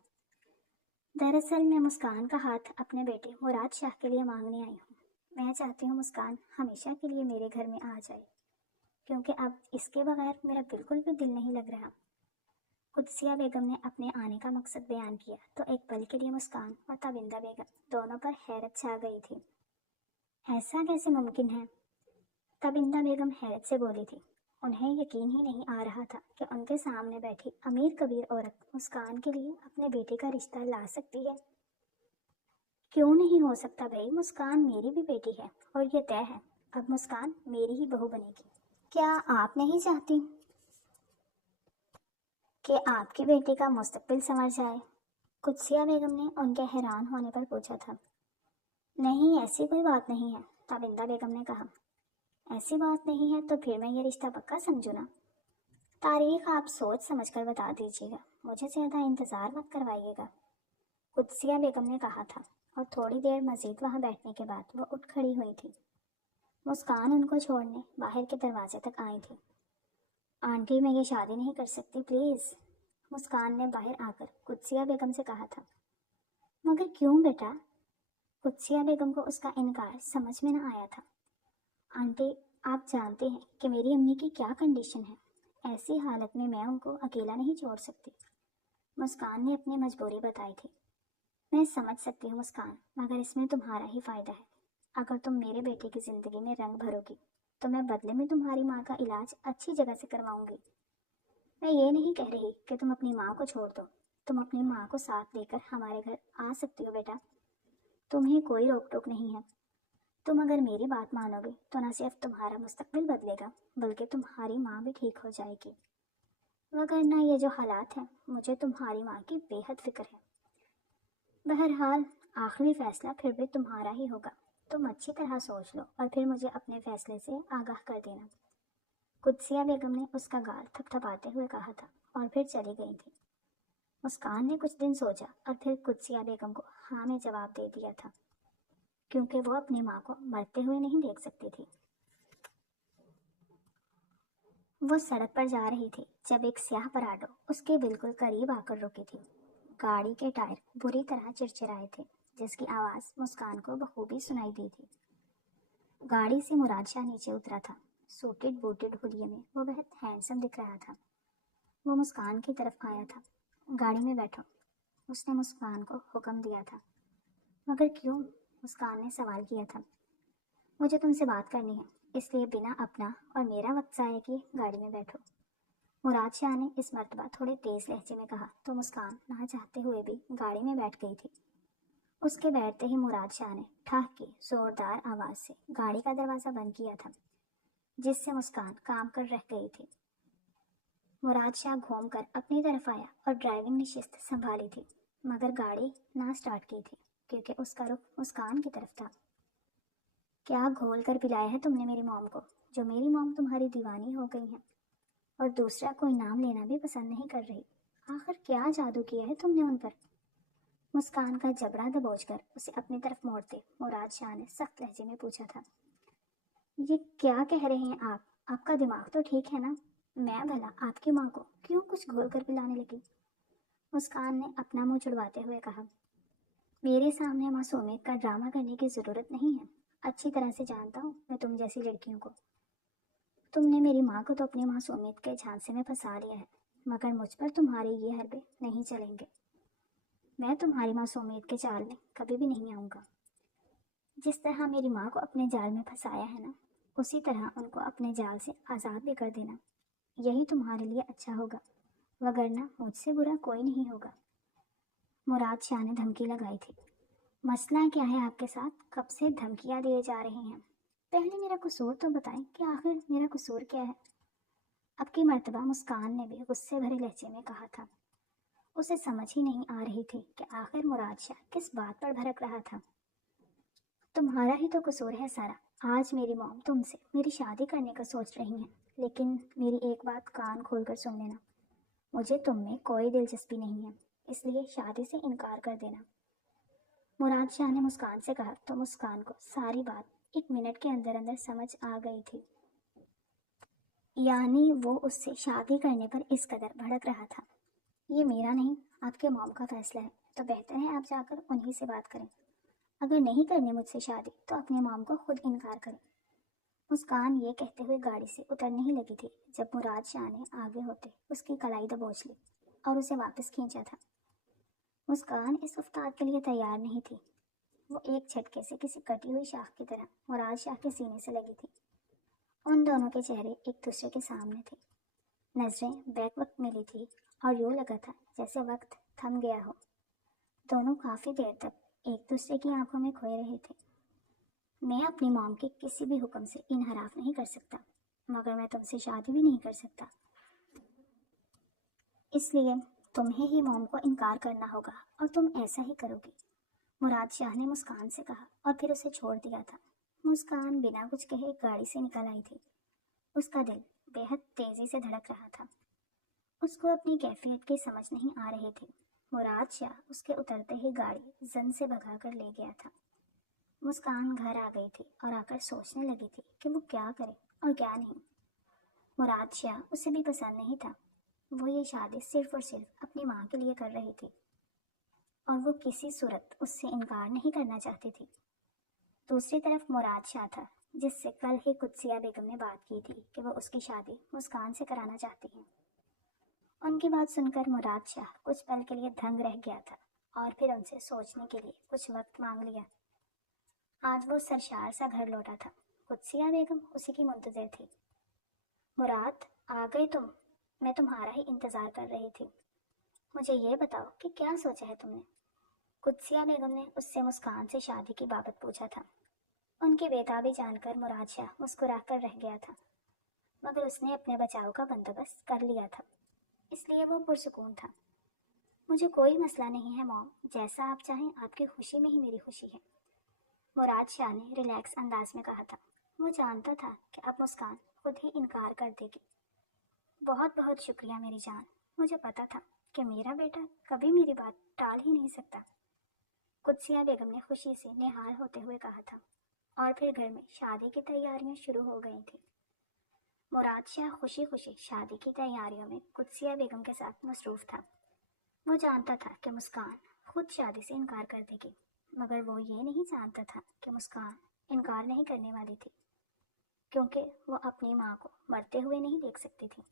دراصل میں مسکان کا ہاتھ اپنے بیٹے مراد شاہ کے لیے مانگنے آئی ہوں۔ میں چاہتی ہوں مسکان ہمیشہ کے لیے میرے گھر میں آ جائے، کیونکہ اب اس کے بغیر میرا بالکل بھی دل نہیں لگ رہا۔ قدسیہ بیگم نے اپنے آنے کا مقصد بیان کیا تو ایک پل کے لیے مسکان اور تابندہ بیگم دونوں پر حیرت چھا گئی تھی۔ ایسا کیسے ممکن ہے؟ تابندہ بیگم حیرت سے بولی تھی۔ انہیں یقین ہی نہیں آ رہا تھا کہ ان کے سامنے بیٹھی امیر کبیر عورت مسکان کے لیے اپنے بیٹے کا رشتہ لا سکتی ہے۔ کیوں نہیں ہو سکتا بھائی، مسکان میری بھی بیٹی ہے اور یہ طے ہے، اب مسکان میری ہی بہو بنے گی۔ کیا آپ نہیں چاہتی کہ آپ کی بیٹی کا مستقبل سنور جائے؟ قدسیہ بیگم نے ان کے حیران ہونے پر پوچھا تھا۔ نہیں، ایسی کوئی بات نہیں ہے، تابندہ بیگم نے کہا۔ ایسی بات نہیں ہے تو پھر میں یہ رشتہ پکا سمجھوں نا؟ تاریخ آپ سوچ سمجھ کر بتا دیجیے گا، مجھے زیادہ انتظار مت کروائیے گا، قدسیہ بیگم نے کہا تھا، اور تھوڑی دیر مزید وہاں بیٹھنے کے بعد وہ اٹھ کھڑی ہوئی تھی۔ مسکان ان کو چھوڑنے باہر کے دروازے تک آئی تھی۔ آنٹی میں یہ شادی نہیں کر سکتی پلیز، مسکان نے باہر آ کر قدسیہ بیگم سے کہا تھا۔ مگر کیوں بیٹا؟ قدسیہ بیگم کو اس کا انکار سمجھ میں نہ آیا تھا۔ آنٹی، آپ جانتے ہیں کہ میری امی کی کیا کنڈیشن ہے، ایسی حالت میں ان کو اکیلا نہیں چھوڑ سکتی، مسکان نے اپنی مجبوری بتائی تھی۔ میں سمجھ سکتی ہوں مسکان، مگر اس میں تمہارا ہی فائدہ ہے۔ اگر تم میرے بیٹے کی زندگی میں رنگ بھرو گی تو میں بدلے میں تمہاری ماں کا علاج اچھی جگہ سے کرواؤں گی۔ میں یہ نہیں کہہ رہی کہ تم اپنی ماں کو چھوڑ دو، تم اپنی ماں کو ساتھ لے کر ہمارے گھر آ سکتی ہو بیٹا، تمہیں کوئی روک ٹوک نہیں ہے۔ تم اگر میری بات مانو گے تو نہ صرف تمہارا مستقبل بدلے گا بلکہ تمہاری ماں بھی ٹھیک ہو جائے گی، وگرنہ یہ جو حالات ہیں مجھے تمہاری ماں کی بے حد فکر ہے۔ بہرحال آخری فیصلہ پھر بھی تمہارا ہی ہوگا، تم اچھی طرح سوچ لو اور پھر مجھے اپنے فیصلے سے آگاہ کر دینا، قدسیہ بیگم نے اس کا گال تھپ تھپاتے ہوئے کہا تھا اور پھر چلی گئی تھی۔ مسکان نے کچھ دن سوچا اور پھر قدسیہ بیگم کو ہاں میں جواب دے دیا تھا، کیونکہ وہ اپنی ماں کو مرتے ہوئے نہیں دیکھ سکتی تھی۔ وہ سڑک پر جا رہی تھی جب ایک سیاہ پراڈو اس کے بالکل قریب آ کر رکی تھی۔ گاڑی کے ٹائر بری طرح چرچرائے تھے، جس کی آواز مسکان کو بخوبی سنائی دی تھی۔ گاڑی سے مراد شاہ نیچے اترا تھا۔ سوٹڈ بوٹڈ ہولیے میں وہ بہت ہینڈسم دکھ رہا تھا۔ وہ مسکان کی طرف آیا تھا۔ گاڑی میں بیٹھو، اس نے مسکان کو حکم دیا تھا۔ مگر کیوں؟ مسکان نے سوال کیا تھا۔ مجھے تم سے بات کرنی ہے، اس لیے بنا اپنا اور میرا وقت ضائع کیے گاڑی میں بیٹھو، مراد شاہ نے اس مرتبہ تھوڑے تیز لہجے میں کہا تو مسکان نہ چاہتے ہوئے بھی گاڑی میں بیٹھ گئی تھی۔ اس کے بیٹھتے ہی مراد شاہ نے ٹھاک کی زوردار آواز سے گاڑی کا دروازہ بند کیا تھا، جس سے مسکان کام کر رہ گئی تھی۔ مراد شاہ گھوم کر اپنی طرف آیا اور ڈرائیونگ نشست سنبھالی تھی، مگر گاڑی نہ سٹارٹ کی تھی کیونکہ اس کا رخ مسکان کی طرف تھا۔ کیا گھول کر پلایا ہے تم نے میری موم کو، جو میری موم تمہاری دیوانی ہو گئی ہے اور دوسرا کوئی نام لینا بھی پسند نہیں کر رہی؟ آخر کیا جادو کیا ہے تم نے ان پر؟ مسکان کا جبڑا دبوچ کر اسے اپنی طرف موڑتے مراد شاہ نے سخت لہجے میں پوچھا تھا۔ یہ کیا کہہ رہے ہیں آپ کا دماغ تو ٹھیک ہے نا؟ میں بھلا آپ کی ماں کو کیوں کچھ گھول کر پلانے لگی؟ مسکان نے اپنا منہ چڑواتے ہوئے کہا۔ میرے سامنے معصومیت کا ڈرامہ کرنے کی ضرورت نہیں ہے، اچھی طرح سے جانتا ہوں میں تم جیسی لڑکیوں کو۔ تم نے میری ماں کو تو اپنی معصومیت کے جھانسے میں پھنسا لیا ہے، مگر مجھ پر تمہارے یہ حربے نہیں چلیں گے۔ میں تمہاری معصومیت کے جال میں کبھی بھی نہیں آؤں گا۔ جس طرح میری ماں کو اپنے جال میں پھنسایا ہے نا، اسی طرح ان کو اپنے جال سے آزاد بھی کر دینا، یہی تمہارے لیے اچھا ہوگا، وگرنہ مجھ سے برا کوئی نہیں ہوگا، مراد شاہ نے دھمکی لگائی تھی۔ مسئلہ کیا ہے آپ کے ساتھ؟ کب سے دھمکیاں دیے جا رہے ہیں؟ پہلے میرا قصور تو بتائیں کہ آخر میرا قصور کیا ہے؟ اب کی مرتبہ مسکان نے بھی غصے بھرے لہجے میں کہا تھا۔ اسے سمجھ ہی نہیں آ رہی تھی کہ آخر مراد شاہ کس بات پر بھڑک رہا تھا۔ تمہارا ہی تو قصور ہے سارا۔ آج میری موم تم سے میری شادی کرنے کا سوچ رہی ہیں، لیکن میری ایک بات کان کھول کر سن لینا، مجھے تم میں کوئی دلچسپی نہیں ہے، اس لیے شادی سے انکار کر دینا، مراد شاہ نے مسکان سے کہا تو مسکان کو ساری بات 1 منٹ کے اندر اندر سمجھ آ گئی تھی۔ یعنی وہ اس سے شادی کرنے پر اس قدر بھڑک رہا تھا۔ یہ میرا نہیں، آپ کے موم کا فیصلہ ہے، تو بہتر ہے آپ جا کر انہی سے بات کریں۔ اگر نہیں کرنی مجھ سے شادی تو اپنی مام کو خود انکار کرے۔ مسکان یہ کہتے ہوئے گاڑی سے اترنے ہی لگی تھی جب مراد شاہ نے آگے ہوتے اس کی کلائی دبوچ لی اور اسے واپس کھینچا تھا۔ مسکان اس گفتگو کے لیے تیار نہیں تھی۔ وہ ایک جھٹکے سے کسی کٹی ہوئی شاخ کی طرح مراد شاہ کے سینے سے لگی تھی۔ ان دونوں کے چہرے ایک دوسرے کے سامنے تھے، نظریں بیک وقت ملی تھی اور یوں لگا تھا جیسے وقت تھم گیا ہو۔ دونوں کافی دیر تک ایک دوسرے کی آنکھوں میں کھوئے رہے تھے۔ میں اپنی مام کے کسی بھی حکم سے انحراف نہیں کر سکتا، مگر میں تم سے شادی بھی نہیں کر سکتا، اس لیے تمہیں ہی مام کو انکار کرنا ہوگا اور تم ایسا ہی کرو گی، مراد شاہ نے مسکان سے کہا اور پھر اسے چھوڑ دیا تھا۔ مسکان بنا کچھ کہے گاڑی سے نکل آئی تھی۔ اس کا دل بے حد تیزی سے دھڑک رہا تھا۔ اس کو اپنی کیفیت کی سمجھ نہیں آ رہی تھی۔ مراد شاہ اس کے اترتے ہی گاڑی زن سے بھگا کر لے گیا تھا۔ مسکان گھر آ گئی تھی اور آ کر سوچنے لگی تھی کہ وہ کیا کرے اور کیا نہیں۔ مراد شاہ اسے بھی پسند نہیں تھا۔ وہ یہ شادی صرف اور صرف اپنی ماں کے لیے کر رہی تھی اور وہ کسی صورت اس سے انکار نہیں کرنا چاہتی تھی۔ دوسری طرف مراد شاہ تھا، جس سے کل ہی قدسیہ بیگم نے بات کی تھی کہ وہ اس کی شادی مسکان سے کرانا چاہتی ہیں۔ ان کی بات سن کر مراد شاہ کچھ پل کے لیے دھنگ رہ گیا تھا اور پھر ان سے سوچنے کے لیے کچھ وقت مانگ لیا۔ آج وہ سرشار سا گھر لوٹا تھا۔ قدسیہ بیگم اسی کی منتظر تھی۔ مراد، آ گئے تم؟ میں تمہارا ہی انتظار کر رہی تھی۔ مجھے یہ بتاؤ کہ کیا سوچا ہے تم نے؟ قدسیہ بیگم نے اس سے مسکان سے شادی کی بابت پوچھا تھا۔ ان کی بےتابی جان کر مراد شاہ مسکرا کر رہ گیا تھا، مگر اس نے اپنے بچاؤ کا بندوبست کر لیا تھا، اس لیے وہ پرسکون تھا۔ مجھے کوئی مسئلہ نہیں ہے مام، جیسا آپ چاہیں، آپ کی خوشی میں ہی میری خوشی ہے، مراد شاہ نے ریلیکس انداز میں کہا تھا۔ وہ جانتا تھا کہ اب مسکان خود ہی انکار کر دے گی۔ بہت بہت شکریہ میری جان، مجھے پتا تھا کہ میرا بیٹا کبھی میری بات ٹال ہی نہیں سکتا، قدسیہ بیگم نے خوشی سے نہال ہوتے ہوئے کہا تھا۔ اور پھر گھر میں شادی کی تیاریاں شروع ہو گئی تھیں۔ مراد شاہ خوشی خوشی شادی کی تیاریوں میں قدسیہ بیگم کے ساتھ مصروف تھا۔ وہ جانتا تھا کہ مسکان خود شادی سے انکار کر دے گی، مگر وہ یہ نہیں جانتا تھا کہ مسکان انکار نہیں کرنے والی تھی، کیونکہ وہ اپنی ماں کو مرتے ہوئے نہیں دیکھ سکتی تھی۔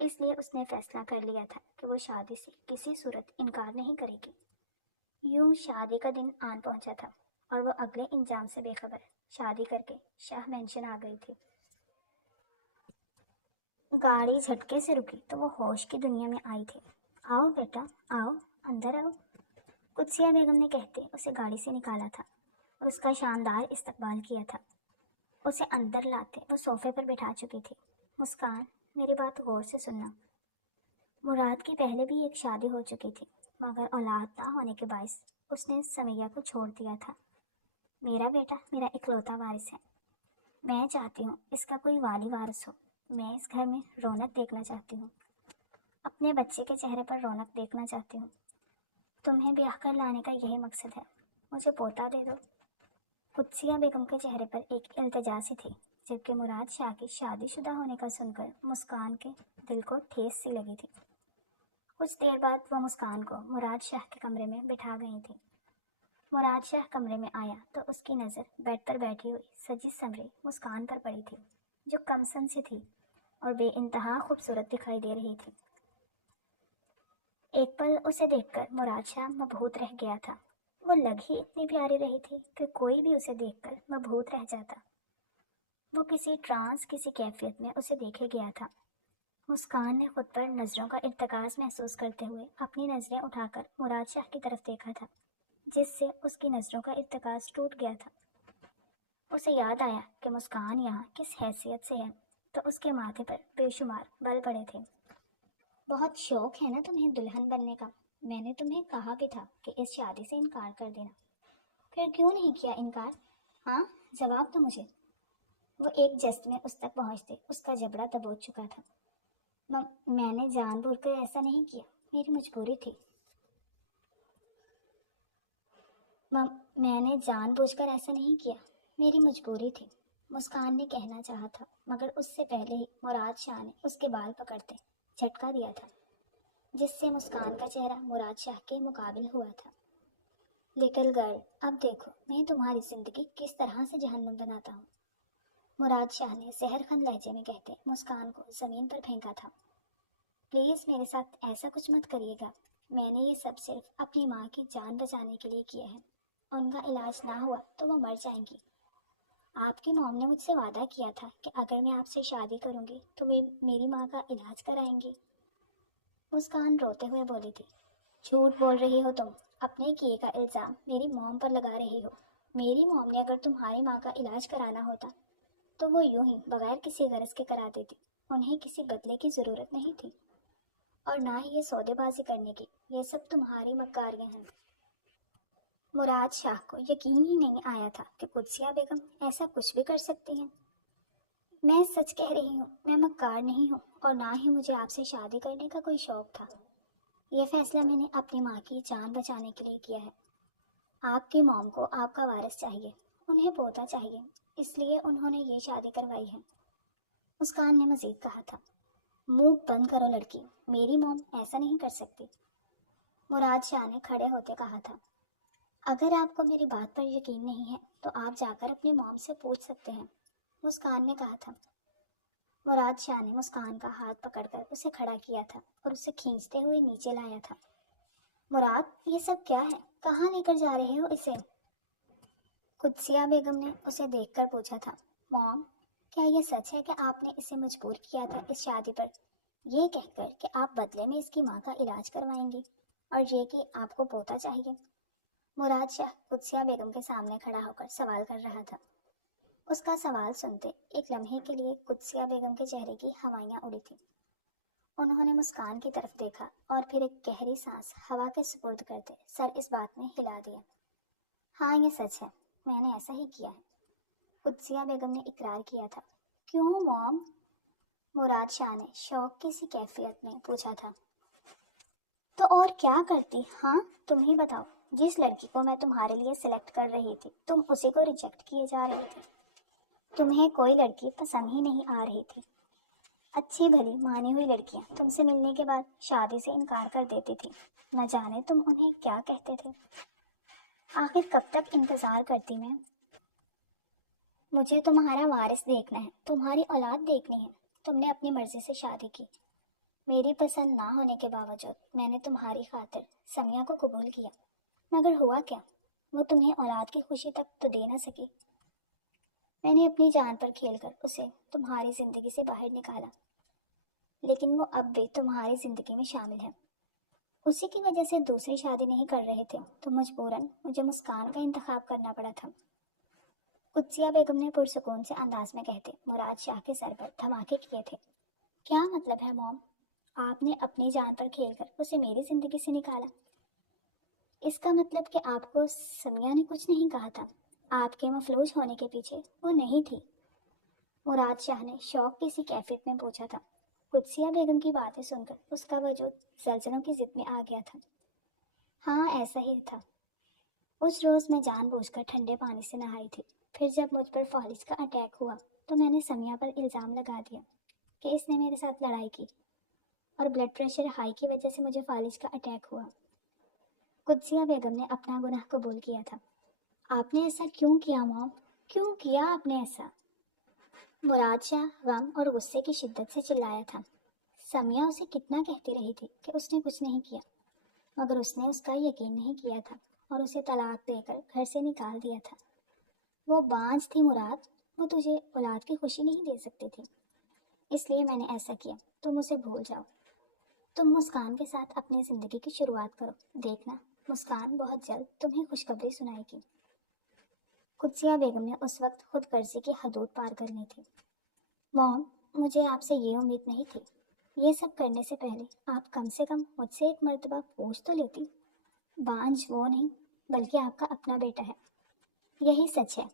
اس لیے اس نے فیصلہ کر لیا تھا کہ وہ شادی سے کسی صورت انکار نہیں کرے گی۔ یوں شادی کا دن آن پہنچا تھا اور وہ اگلے انجام سے بے خبر شادی کر کے شاہ مینشن آ گئی تھی۔ گاڑی جھٹکے سے رکی تو وہ ہوش کی دنیا میں آئی تھی۔ آؤ بیٹا، آؤ، اندر آؤ، قدسیہ بیگم نے کہتے اسے گاڑی سے نکالا تھا اور اس کا شاندار استقبال کیا تھا۔ اسے اندر لاتے وہ صوفے پر بٹھا چکی تھی۔ مسکان، میری بات غور سے سننا۔ مراد کی پہلے بھی ایک شادی ہو چکی تھی، مگر اولاد نہ ہونے کے باعث اس نے سمیہ کو چھوڑ دیا تھا۔ میرا بیٹا میرا اکلوتا وارث ہے۔ میں چاہتی ہوں اس کا کوئی والی وارث ہو۔ میں اس گھر میں رونق دیکھنا چاہتی ہوں، اپنے بچے کے چہرے پر رونق دیکھنا چاہتی ہوں۔ تمہیں بیاہ کر لانے کا یہی مقصد ہے۔ مجھے پوتا دے دو۔ قدسیہ بیگم کے چہرے پر ایک التجا سی تھی، جبکہ مراد شاہ کی شادی شدہ ہونے کا سن کر مسکان کے دل کو ٹھیس سی لگی تھی۔ کچھ دیر بعد وہ مسکان کو مراد شاہ کے کمرے میں بٹھا گئی تھی۔ مراد شاہ کمرے میں آیا تو اس کی نظر بیڈ پر بیٹھی ہوئی سجی سنوری مسکان پر پڑی تھی، جو کم سن سی تھی اور بے انتہا خوبصورت دکھائی دے رہی تھی۔ ایک پل اسے دیکھ کر مراد شاہ مبہوت رہ گیا تھا۔ وہ لگ ہی اتنی پیاری رہی تھی کہ کوئی بھی اسے دیکھ کر مبہوت رہ جاتا۔ وہ کسی ٹرانس کسی کیفیت میں اسے دیکھے گیا تھا۔ مسکان نے خود پر نظروں کا ارتکاز محسوس کرتے ہوئے اپنی نظریں اٹھا کر مراد شاہ کی طرف دیکھا تھا، جس سے اس کی نظروں کا ارتکاز ٹوٹ گیا تھا۔ اسے یاد آیا کہ مسکان یہاں کس حیثیت سے ہے، تو اس کے ماتھے پر بے شمار بل پڑے تھے۔ بہت شوق ہے نا تمہیں دلہن بننے کا؟ میں نے تمہیں کہا بھی تھا کہ اس شادی سے انکار کر دینا، پھر کیوں نہیں کیا انکار؟ ہاں، جواب دو مجھے۔ وہ ایک جست میں اس تک پہنچتے اس کا جبڑا دبوچ چکا تھا۔ میں نے جان بوجھ کر ایسا نہیں کیا، میری مجبوری تھی۔ میں نے جان بوجھ کر ایسا نہیں کیا، میری مجبوری تھی، مسکان نے کہنا چاہا تھا، مگر اس سے پہلے ہی مراد شاہ نے اس کے بال پکڑتے جھٹکا دیا تھا، جس سے مسکان کا چہرہ مراد شاہ کے مقابل ہوا تھا۔ لٹل گرل، اب دیکھو میں تمہاری زندگی کس طرح سے جہنم بناتا ہوں، مراد شاہ نے زہر خند لہجے میں کہتے مسکان کو زمین پر پھینکا تھا۔ پلیز میرے ساتھ ایسا کچھ مت کریے گا، میں نے یہ سب صرف اپنی ماں کی جان بچانے کے لیے کیا ہے، ان کا علاج نہ ہوا تو وہ مر جائیں گی۔ آپ کی موم نے مجھ سے وعدہ کیا تھا کہ اگر میں آپ سے شادی کروں گی تو وہ میری ماں کا علاج کرائیں گی۔ مسکان روتے ہوئے بولی تھی، جھوٹ بول رہی ہو تم، اپنے کیے کا الزام میری موم پر لگا رہی ہو۔ میری موم نے اگر تمہاری ماں کا علاج کرانا ہوتا تو وہ یوں ہی بغیر کسی غرض کے کرا دیتی، انہیں کسی بدلے کی ضرورت نہیں تھی، اور نہ ہی یہ سودے بازی کرنے کی، یہ سب تمہاری مکاریاں ہیں۔ مراد شاہ کو یقین ہی نہیں آیا تھا کہ قدسیہ بیگم ایسا کچھ بھی کر سکتی ہیں۔ میں سچ کہہ رہی ہوں، میں مکار نہیں ہوں، اور نہ ہی مجھے آپ سے شادی کرنے کا کوئی شوق تھا۔ یہ فیصلہ میں نے اپنی ماں کی جان بچانے کے لیے کیا ہے۔ آپ کی موم کو آپ کا وارث چاہیے، انہیں پوتا چاہیے، اس لیے انہوں نے یہ شادی کروائی ہے۔ مسکان نے مزید کہا تھا، منہ بند کرو لڑکی، میری موم ایسا نہیں کر سکتی۔ مراد شاہ نے کھڑے ہوتے کہا تھا، اگر آپ کو میری بات پر یقین نہیں ہے تو آپ جا کر اپنی موم سے پوچھ سکتے ہیں، مسکان نے کہا تھا۔ مراد شاہ نے مسکان کا ہاتھ پکڑ کر اسے کھڑا کیا تھا اور اسے کھینچتے ہوئے نیچے لایا تھا۔ مراد، یہ سب کیا ہے؟ کہاں لے کر جا رہے ہو اسے؟ قدسیہ بیگم نے اسے دیکھ کر پوچھا تھا، موم، کیا یہ سچ ہے کہ آپ نے اسے مجبور کیا تھا اس شادی پر، یہ کہہ کر کہ آپ بدلے میں اس کی ماں کا علاج کروائیں گی، اور یہ کہ آپ کو پوتا چاہیے؟ مراد شاہ قدسیہ بیگم کے سامنے کھڑا ہو کر سوال کر رہا تھا۔ اس کا سوال سنتے ایک لمحے کے لیے قدسیہ بیگم کے چہرے کی ہوائیاں اڑی تھیں۔ انہوں نے مسکان کی طرف دیکھا اور پھر ایک گہری سانس ہوا کے سپرد کرتے سر اس بات میں ہلا دیا۔ ہاں، یہ سچ ہے، میں نے ایسا ہی کیا ہے، قدسیہ بیگم نے اقرار کیا تھا۔ کیوں موم؟ مراد شاہ نے شوق کی سی کیفیت میں پوچھا تھا۔ تو اور کیا کرتی؟ ہاں تم ہی بتاؤ، جس لڑکی کو میں تمہارے لیے سلیکٹ کر رہی تھی تم اسی کو ریجیکٹ کیے جا رہے تھے، تمہیں کوئی لڑکی پسند ہی نہیں آ رہی تھی، اچھی بھلی مانی ہوئی لڑکیاں تم سے ملنے کے بعد شادی سے انکار کر دیتی تھی، نہ جانے تم انہیں کیا کہتے تھے۔ آخر کب تک انتظار کرتی میں؟ مجھے تمہارا وارث دیکھنا ہے، تمہاری اولاد دیکھنی ہے۔ تم نے اپنی مرضی سے شادی کی، میری پسند نہ ہونے کے باوجود میں نے تمہاری خاطر سمیہ کو قبول کیا، مگر ہوا کیا؟ وہ تمہیں اولاد کی خوشی تک تو دے نہ سکی۔ میں نے اپنی جان پر کھیل کر اسے تمہاری زندگی سے باہر نکالا، لیکن وہ اب بھی تمہاری زندگی میں شامل ہے۔ اسی کی وجہ سے دوسری شادی نہیں کر رہے تھے تو مجبوراً مجھے مسکان کا انتخاب کرنا پڑا تھا۔ قدسیہ بیگم نے پرسکون سے انداز میں کہتے مراد شاہ کے سر پر دھماکے کیے تھے۔ کیا مطلب ہے موم؟ آپ نے اپنی جان پر کھیل کر اسے میری زندگی سے نکالا؟ اس کا مطلب کہ آپ کو سمیہ نے کچھ نہیں کہا تھا، آپ کے مفلوج ہونے کے پیچھے وہ نہیں تھی؟ مراد شاہ نے شوق کی سی کیفیت میں پوچھا تھا۔ قدسیہ بیگم کی باتیں سن کر اس کا وجود زلزلوں کی ضد میں آ گیا تھا۔ ہاں ایسا ہی تھا، اس روز میں جان بوجھ کر ٹھنڈے پانی سے نہائی تھی، پھر جب مجھ پر فالج کا اٹیک ہوا تو میں نے سمیہ پر الزام لگا دیا کہ اس نے میرے ساتھ لڑائی کی، اور بلڈ پریشر ہائی کی وجہ سے مجھے فالج کا اٹیک ہوا۔ قدسیہ بیگم نے اپنا گناہ قبول کیا تھا۔ آپ نے ایسا کیوں کیا موم؟ کیوں کیا آپ نے ایسا؟ مراد شاہ غم اور غصے کی شدت سے چلایا تھا۔ سمیہ اسے کتنا کہتی رہی تھی کہ اس نے کچھ نہیں کیا، مگر اس نے اس کا یقین نہیں کیا تھا اور اسے طلاق دے کر گھر سے نکال دیا تھا۔ وہ بانجھ تھی مراد، وہ تجھے اولاد کی خوشی نہیں دے سکتی تھی، اس لیے میں نے ایسا کیا۔ تم اسے بھول جاؤ، تم مسکان کے ساتھ اپنی زندگی کی شروعات کرو، دیکھنا مسکان بہت جلد تمہیں خوشخبری سنائے گی۔ قدسیہ بیگم نے اس وقت خود غرضی کی حدود پار کر لی تھی۔ موم، مجھے آپ سے یہ امید نہیں تھی، یہ سب کرنے سے پہلے آپ کم سے کم مجھ سے ایک مرتبہ پوچھ تو لیتی۔ بانجھ وہ نہیں بلکہ آپ کا اپنا بیٹا ہے، یہی سچ ہے۔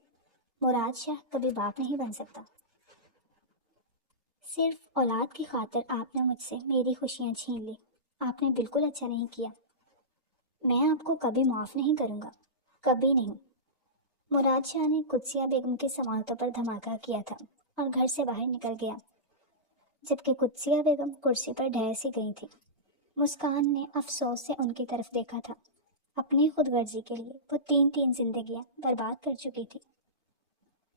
مراد شاہ کبھی باپ نہیں بن سکتا۔ صرف اولاد کی خاطر آپ نے مجھ سے میری خوشیاں چھین لی، آپ نے بالکل اچھا نہیں کیا، میں آپ کو کبھی معاف نہیں کروں گا، کبھی نہیں۔ مراد شاہ نے قدسیہ بیگم کے سماعتوں پر دھماکہ کیا تھا اور گھر سے باہر نکل گیا، جبکہ قدسیہ بیگم کرسی پر ڈھہ سی گئی تھی۔ مسکان نے افسوس سے ان کی طرف دیکھا تھا۔ اپنی خود غرضی کے لیے وہ تین زندگیاں برباد کر چکی تھی،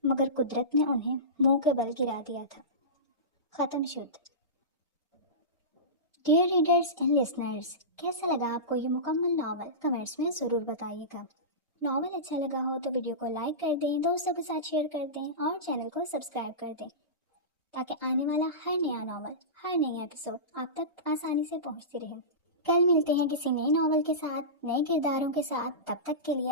مگر قدرت نے انہیں منہ کے بل گرا دیا تھا۔ ختم شد۔ ڈیئر ریڈرز اینڈ لسنرز، کیسا لگا آپ کو یہ مکمل ناول؟ کمنٹس میں ضرور بتائیے گا۔ ناول اچھا لگا ہو تو ویڈیو کو لائک کر دیں، دوستوں کے ساتھ شیئر کر دیں اور چینل کو سبسکرائب کر دیں تاکہ آنے والا ہر نیا ناول، ہر نئی ایپیسوڈ آپ تک آسانی سے پہنچتی رہے۔ کل ملتے ہیں کسی نئے ناول کے ساتھ، نئے کرداروں کے ساتھ۔ تب تک کے لیے